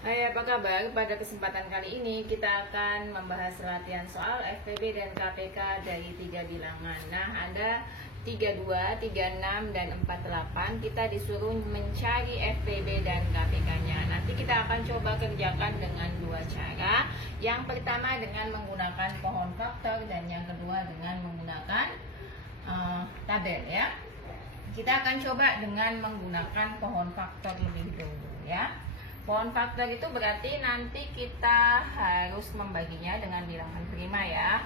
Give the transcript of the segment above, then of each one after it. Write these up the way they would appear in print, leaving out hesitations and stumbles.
Hai, apa kabar? Pada kesempatan kali ini kita akan membahas latihan soal FPB dan KPK dari 3 bilangan. Nah, ada 32, 36, dan 48. Kita disuruh mencari FPB dan KPK-nya. Nanti kita akan coba kerjakan dengan dua cara. Yang pertama dengan menggunakan pohon faktor dan yang kedua dengan menggunakan tabel ya. Kita akan coba dengan menggunakan pohon faktor lebih dulu ya. Pohon faktor itu berarti nanti kita harus membaginya dengan bilangan prima ya.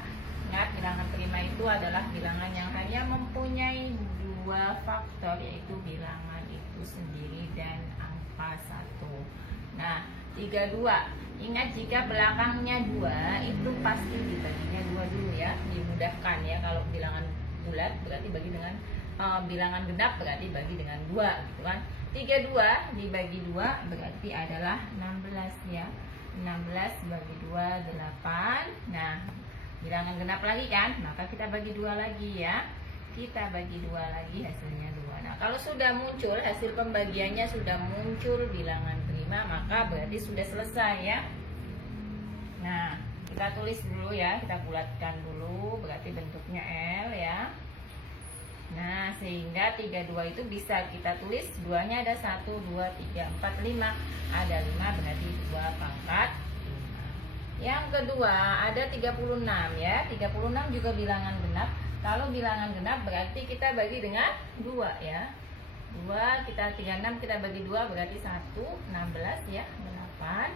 Ingat, bilangan prima itu adalah bilangan yang hanya mempunyai dua faktor, yaitu bilangan itu sendiri dan angka 1. Nah, 32. Ingat, jika belakangnya 2 itu pasti dibaginya 2 dulu ya. Dimudahkan ya, kalau bilangan bulat berarti bagi dengan bilangan genap berarti bagi dengan 2 gitu kan. 32 dibagi 2 berarti adalah 16 ya. 16 bagi 2 8. Nah, bilangan genap lagi kan, maka kita bagi 2 lagi ya. Kita bagi 2 lagi, hasilnya 2. Nah, kalau sudah muncul hasil pembagiannya, sudah muncul bilangan prima, maka berarti sudah selesai ya. Nah, kita tulis dulu ya, kita bulatkan dulu, berarti bentuknya L ya. Nah, sehingga 32 itu bisa kita tulis 2-nya ada 1, 2, 3, 4, 5. Ada 5 berarti 2 pangkat 5. Yang kedua ada 36 ya. 36 juga bilangan genap. Kalau bilangan genap berarti kita bagi dengan 2 ya. 2 kita 36 kita bagi 2 berarti 1, 16 ya, 8.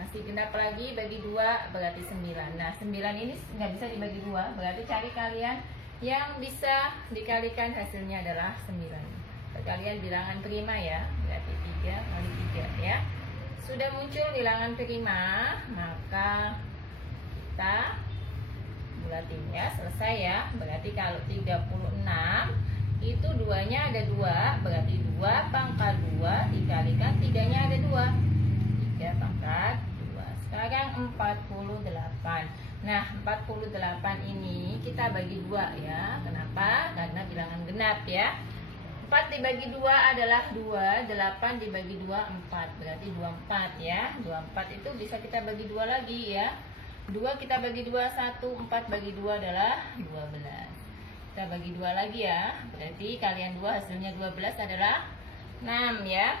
Masih genap lagi bagi 2 berarti 9. Nah, 9 ini nggak bisa dibagi 2, berarti cari kalian yang bisa dikalikan, hasilnya adalah 9. Perkalian bilangan prima ya, berarti 3 kali 3 ya. Sudah muncul bilangan prima, maka kita bulatin ya, selesai ya. Berarti kalau 36 itu 2-nya ada 2, berarti 2 pangkat 2 dikalikan 3-nya ada 2. 3 pangkat 2. Sekarang 48. Nah, 48 ini kita bagi 2 ya. Kenapa? Karena bilangan genap ya. 4 dibagi 2 adalah 2, 8 dibagi 2 4, berarti 24 ya. 24 itu bisa kita bagi 2 lagi ya. 2 kita bagi 2 1, 4 bagi 2 adalah 12. Kita bagi 2 lagi ya. Berarti kalian 2 hasilnya 12 adalah 6 ya.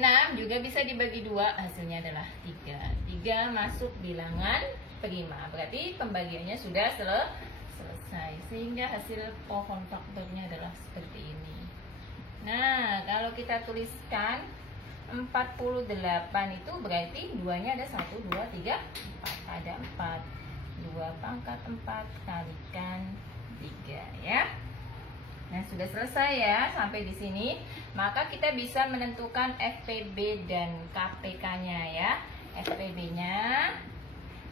6 juga bisa dibagi 2, hasilnya adalah 3. 3 masuk bilangan prima, berarti pembagiannya sudah selesai, sehingga hasil pohon faktornya adalah seperti ini. Nah, kalau kita tuliskan 48 itu berarti 2-nya ada 1, 2, 3, 4, ada 4. 2 pangkat 4 kalikan 3 ya. Nah, sudah selesai ya sampai di sini. Maka kita bisa menentukan FPB dan KPK-nya ya.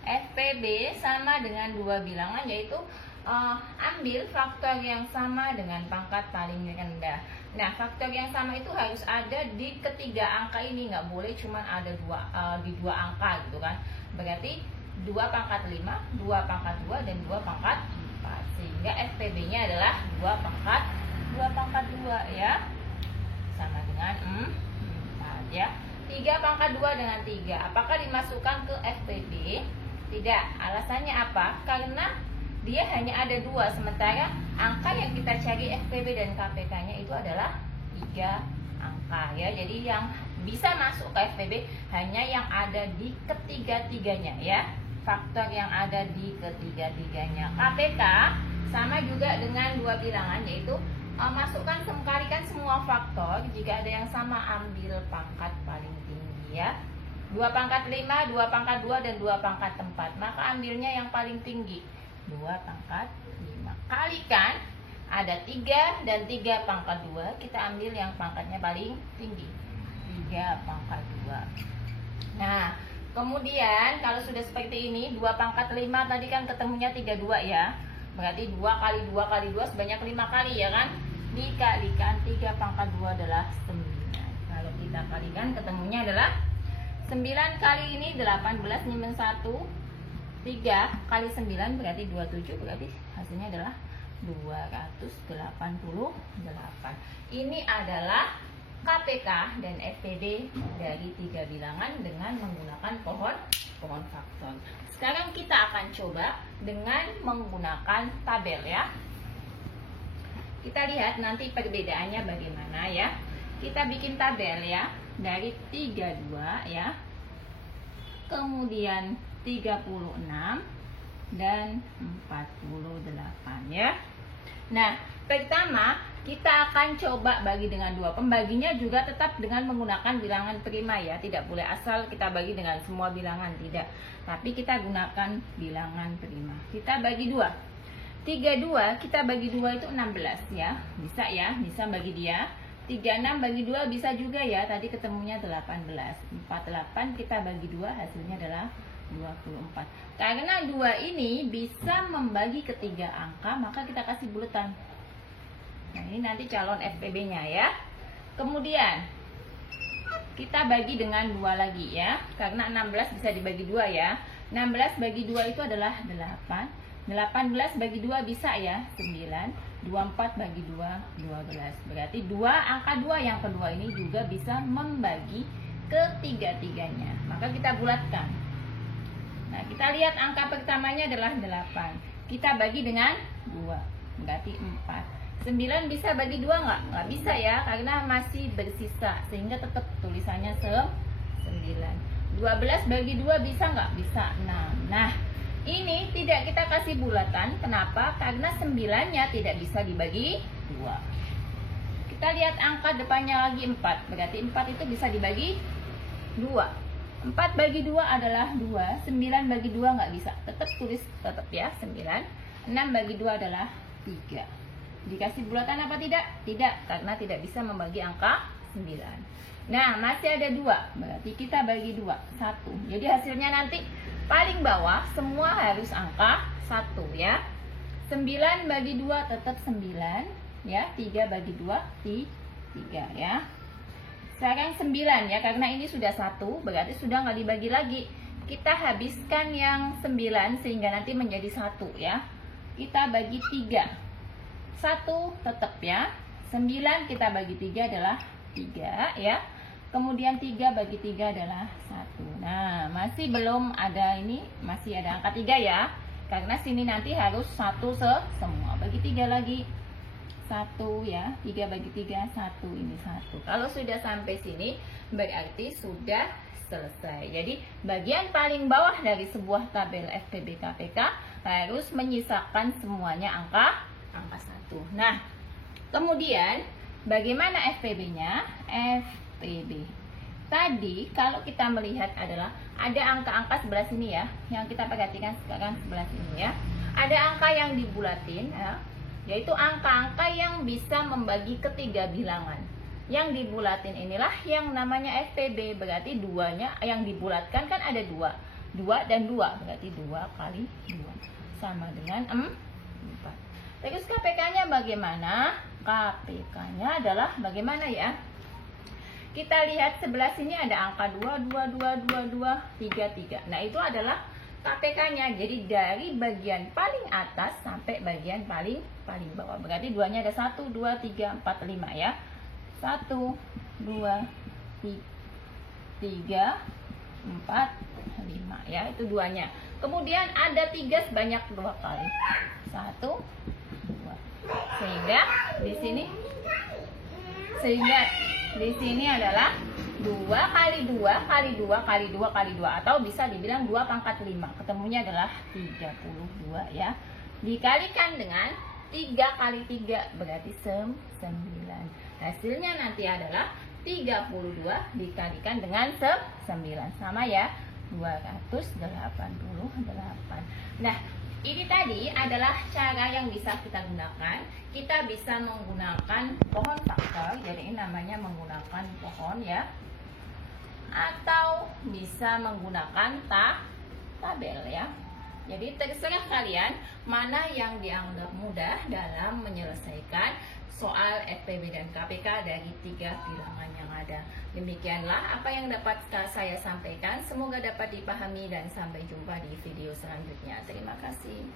FPB sama dengan dua bilangan, yaitu ambil faktor yang sama dengan pangkat paling rendah. Nah, faktor yang sama itu harus ada di ketiga angka ini, nggak boleh cuma ada di dua angka gitu kan. Berarti 2 pangkat 5, 2 pangkat 2, dan 2 pangkat 4. Sehingga FPB-nya adalah 2 pangkat 2 ya. Sama dengan 4 ya. 3 pangkat 2 dengan 3. Apakah dimasukkan ke FPB? Tidak. Alasannya apa? Karena dia hanya ada 2, sementara angka yang kita cari FPB dan KPK-nya itu adalah 3 angka ya. Jadi yang bisa masuk ke FPB hanya yang ada di ketiga-tiganya ya. Faktor yang ada di ketiga-tiganya. KPK sama juga dengan dua bilangan, yaitu masukkan, kalikan semua faktor. Jika ada yang sama, ambil pangkat paling tinggi ya. 2 pangkat 5, 2 pangkat 2, dan 2 pangkat 4. Maka ambilnya yang paling tinggi, 2 pangkat 5. Kalikan, ada 3 dan 3 pangkat 2. Kita ambil yang pangkatnya paling tinggi, 3 pangkat 2. Nah, kemudian kalau sudah seperti ini, 2 pangkat 5 tadi kan ketemunya 32 ya. Berarti 2 kali 2 kali 2 sebanyak 5 kali ya kan. Dikalikan 3 pangkat 2 adalah 9. Kalau kita kalikan ketemunya adalah 9 kali ini 18 nimbang 1. 3 kali 9 berarti 27, berarti hasilnya adalah 288. Ini adalah KPK dan FPB dari 3 bilangan dengan menggunakan pohon faktor. Sekarang kita akan coba dengan menggunakan tabel ya. Kita lihat nanti perbedaannya bagaimana ya. Kita bikin tabel ya, dari 32 ya, kemudian 36 dan 48 ya. Nah, pertama kita akan coba bagi dengan 2. Pembaginya juga tetap dengan menggunakan bilangan prima ya. Tidak boleh asal kita bagi dengan semua bilangan, tidak. Tapi kita gunakan bilangan prima. Kita bagi 2. 32 kita bagi 2 itu 16 ya. Bisa ya, bisa bagi dia. 36 bagi 2 bisa juga ya. Tadi ketemunya 18. 48 kita bagi 2 hasilnya adalah 24. Karena 2 ini bisa membagi ke 3 angka, maka kita kasih bulatan. Nah, ini nanti calon FPB-nya ya. Kemudian kita bagi dengan 2 lagi ya. Karena 16 bisa dibagi 2 ya. 16 bagi 2 itu adalah 8. 18 bagi 2 bisa ya, 9. 24 bagi 2, 12. Berarti angka 2 yang kedua ini juga bisa membagi ke 3-tiganya. Maka kita bulatkan. Nah, kita lihat angka pertamanya adalah 8. Kita bagi dengan 2. Berarti 4. 9 bisa bagi 2 nggak? Nggak bisa ya, karena masih bersisa. Sehingga tetap tulisannya 9. 12 bagi 2 bisa nggak? Bisa 6. Nah, ini tidak kita kasih bulatan. Kenapa? Karena 9-nya tidak bisa dibagi 2. Kita lihat angka depannya lagi 4. Berarti 4 itu bisa dibagi 2. 4 bagi 2 adalah 2. 9 bagi 2 nggak bisa. Tetap tulis tetap ya 9. 6 bagi 2 adalah 3. Dikasih bulatan apa tidak? Tidak, karena tidak bisa membagi angka 9. Nah, masih ada 2. Berarti kita bagi 2. 1. Jadi hasilnya nanti paling bawah semua harus angka 1 ya. 9 bagi 2 tetap 9 ya. 3 bagi 2 3 ya. Sekarang 9 ya, karena ini sudah 1, berarti sudah nggak dibagi lagi. Kita habiskan yang 9 sehingga nanti menjadi 1 ya. Kita bagi 3. 1 tetap ya. 9 kita bagi 3 adalah 3 ya. Kemudian 3 bagi 3 adalah 1. Nah, masih belum ada ini, masih ada angka 3 ya. Karena sini nanti harus 1 semua. Bagi 3 lagi. 1 ya, 3 bagi 3, 1, ini 1. Kalau sudah sampai sini berarti sudah selesai. Jadi bagian paling bawah dari sebuah tabel FPB KPK harus menyisakan semuanya angka 1. Nah, kemudian bagaimana FPB-nya? FPB tadi kalau kita melihat adalah ada angka-angka sebelah sini ya, yang kita perhatikan sekarang sebelah sini ya. Ada angka yang dibulatin ya, yaitu angka-angka yang bisa membagi ke 3 bilangan. Yang dibulatin inilah yang namanya FPB. Berarti 2-nya yang dibulatkan kan ada 2. 2 dan 2. Berarti 2 kali 2 sama dengan 4. Terus KPK-nya bagaimana? KPK-nya adalah bagaimana ya? Kita lihat sebelah sini ada angka 2, 2, 2, 2, 2, 3, 3. Nah, itu adalah KPK-nya. Jadi dari bagian paling atas sampai bagian paling bawah. Berarti 2-nya ada 1, 2, 3, 4, 5 ya. 1, 2, 3, 4, 5 ya. Itu 2-nya. Kemudian ada 3 sebanyak 2 kali. 1, 2. Sehingga di sini adalah 2 kali 2 kali 2 kali 2 kali 2, atau bisa dibilang 2 pangkat 5. Ketemunya adalah 32 ya. Dikalikan dengan 3 kali 3 berarti 9. Hasilnya nanti adalah 32 dikalikan dengan 9 sama ya, 288. Nah, ini tadi adalah cara yang bisa kita gunakan. Kita bisa menggunakan pohon faktor, jadi ini namanya menggunakan pohon ya, atau bisa menggunakan tabel ya. Jadi terserah kalian mana yang dianggap mudah dalam menyelesaikan soal FPB dan KPK dari 3 bilangan yang ada. Demikianlah apa yang dapat saya sampaikan. Semoga dapat dipahami dan sampai jumpa di video selanjutnya. Terima kasih.